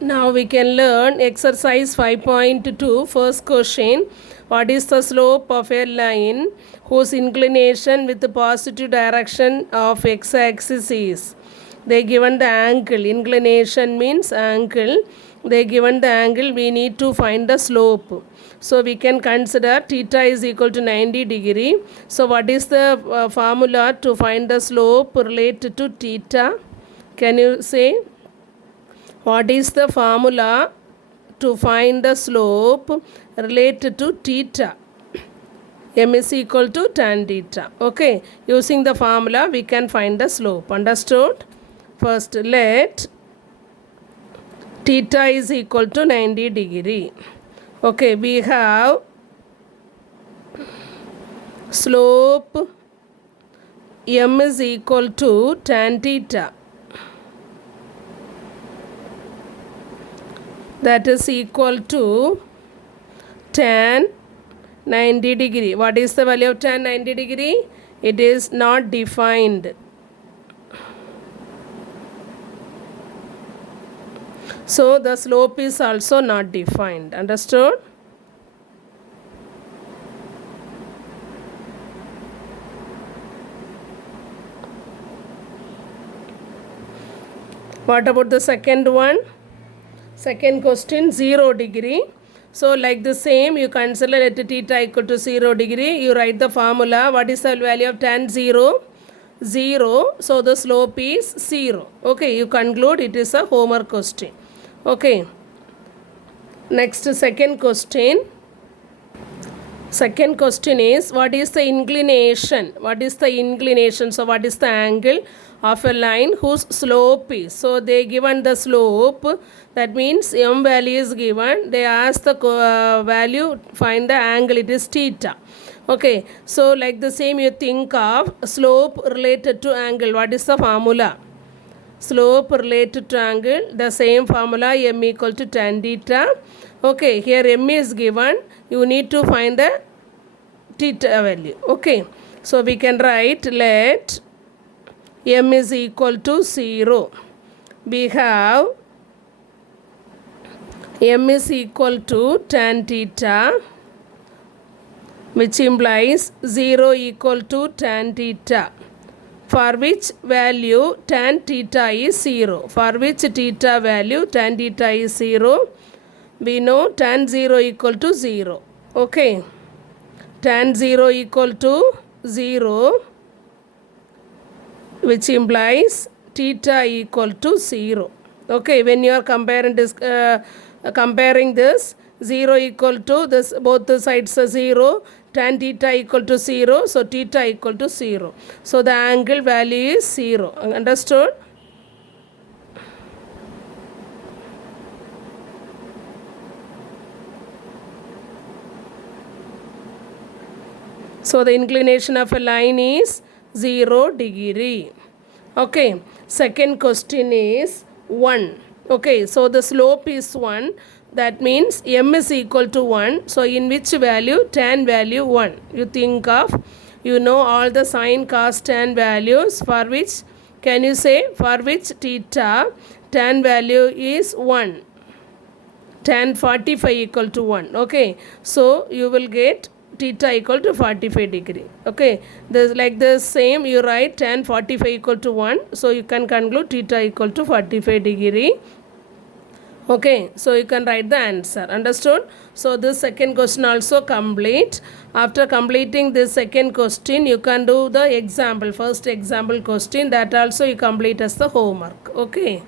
Now we can learn exercise 5.2. First question. What is the slope of a line whose inclination with the positive direction of x-axis is? They given the angle. Inclination means angle. They given the angle. We need to find the slope. So we can consider theta is equal to 90 degree. So what is the formula to find the slope related to theta? Can you say? What is the formula to find the slope related to theta? M is equal to tan theta. Okay, using the formula we can find the slope. Understood? First let theta is equal to 90 degree. Okay, we have slope M is equal to tan theta. That is equal to tan 90 degree. What is the value of tan 90 degree? It is not defined. So the slope is also not defined. Understood? What about the second one? Second question, 0 degree. So like the same, you consider let theta equal to 0 degree. You write the formula. What is the value of tan 0? 0. So the slope is 0. Okay, you conclude it is a homework question. Okay. Next, second question. Second question is, what is the inclination? What is the inclination? So what is the angle of a line whose slope is? So they given the slope, that means m value is given. They ask the value, find the angle, it is theta. Okay, so like the same you think of slope related to angle. What is the formula? Slope related to angle, the same formula, m equal to tan theta. Okay, here m is given. You need to find the theta value. Okay, so we can write let m is equal to 0. We have m is equal to tan theta, which implies 0 equal to tan theta, for which value tan theta is 0. For which theta value tan theta is 0. We know tan 0 equal to 0. Okay, tan 0 equal to 0, which implies theta equal to 0. Okay, when you are comparing this 0 equal to this, both the sides are 0, tan theta equal to 0, so theta equal to 0. So the angle value is 0. Understood? So the inclination of a line is 0 degree. Okay, second question is 1. Okay, so the slope is 1. That means m is equal to 1. So in which value? Tan value 1. You think of, you know all the sine, cos, tan values, for which, can you say, for which theta tan value is 1. Tan 45 equal to 1. Okay, so you will get theta equal to 45 degree. Okay, this like the same you write tan 45 equal to 1. So you can conclude theta equal to 45 degree. Okay, so you can write the answer. Understood? So this second question also complete. After completing this second question, you can do the example, first example question, that also you complete as the homework. Okay.